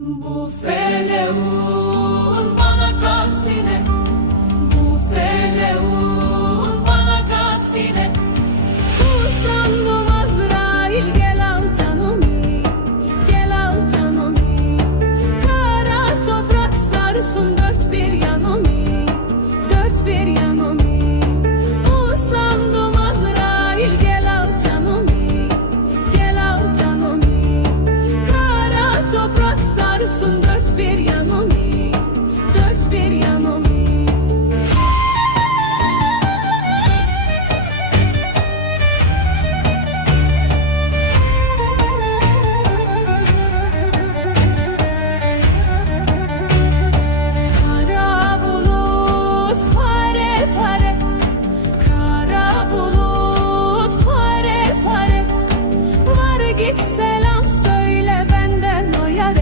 Bu feleğun bana kastine, bu feleğun bana kastine. Sandım Azrail gel al canımı, gel al canımı. Kara toprak sarsın dört bir yanımı, dört bir yanımı. Sandım Azrail gel al canımı, gel al canımı. Kara toprak sarsın